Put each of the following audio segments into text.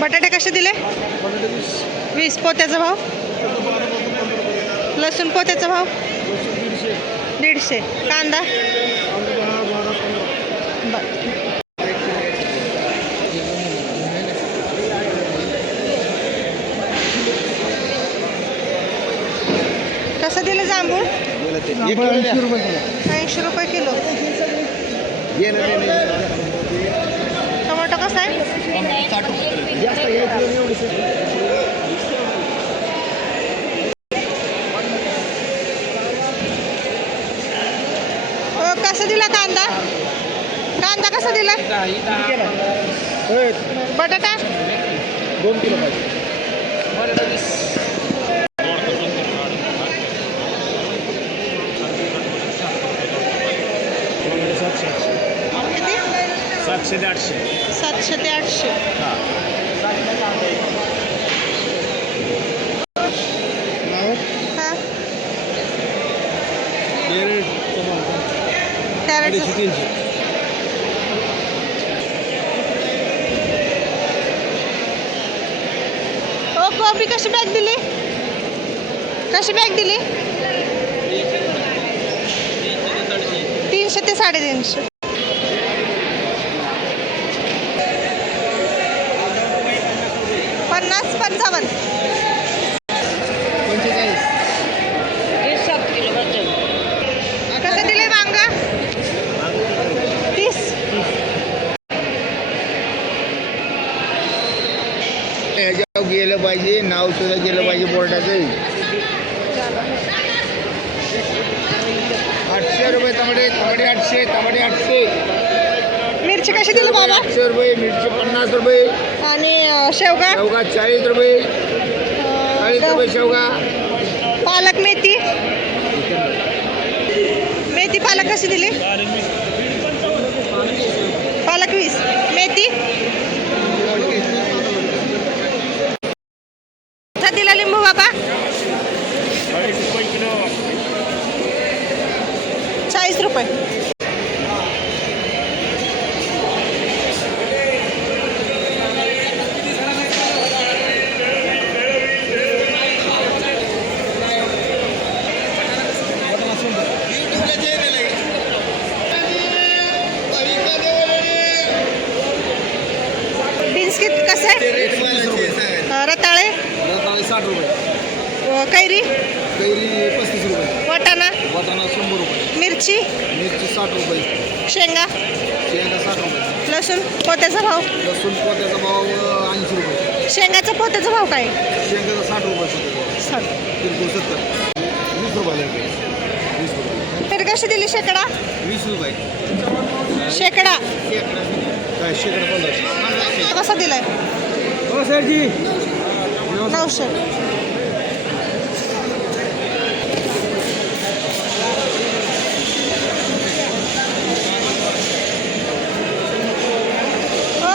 बटाटे कसे दिले? 20. पोत्याचा भाव? लसूण पोत्याचा भाव? 150. कांदा? कसं दिलं जांभूळ? 80 रुपये किलो. टोमॅटो कसा आहे? 60 रुपये. कसा दिला कांदा? कांदा कसा दिला? बटाटा 2 किलो पाहिजे. किती? 700 ते 800. 700 ते 800. हां कॅरेट 300. ओ कोबी कशी बॅग दिली? कशी बॅग दिली? 300 ते 350. 50 55. 45. कसं दिले वांगा? 30. ह्याच्यावर गेलं पाहिजे, नाव सुद्धा गेलं पाहिजे बोर्डाचं. 800 रुपये टमाटे. 800. टमाटे 800. मिरची कशी दिली बाबा? 800 रुपये. मिरची 50 रुपये. आणि शेवगा? शेवगा 40 रुपये. 40 रुपये शेवगा. पालक मेथी? मेथी पालक कशी दिली? पालक 20. मेथी कसा दिला लिंबू बाबा? 40 रुपये. बीन्स किती कसं आहे? रताळे 60 रुपये. कैरी? कैरी 35 रुपये. वाटाणा? वाटाणा 100 रुपये. मिरची? मिरची 60 रुपये. शेंगा? शेंगा 60 रुपये. लसूण पोत्याचा भाव? लसूण पोत्याचा भाव 80 रुपये. शेंगाचा पोत्याचा भाव काय? शेंगाचा 60 रुपये. 60. किरकोळ 70. 20 रुपयाला. 20 रुपये. तर कशी दिली शेकडा? 20 रुपये. शेकडा काय शेकडा 1500. कसा दिलाय? हो सरजी. 900.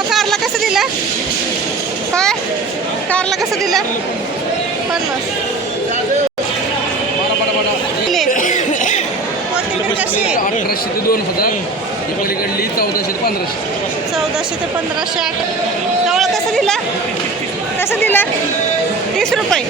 कारला कसं दिलं? काय कारला कसं दिलं? 50. कोथिंबीर कशी आहे? 1800 ते 2000. पलीकडली 1400 ते 1500. 1400 ते 1500. कवळ कसं दिलं? कसं दिलं? 30 रुपये.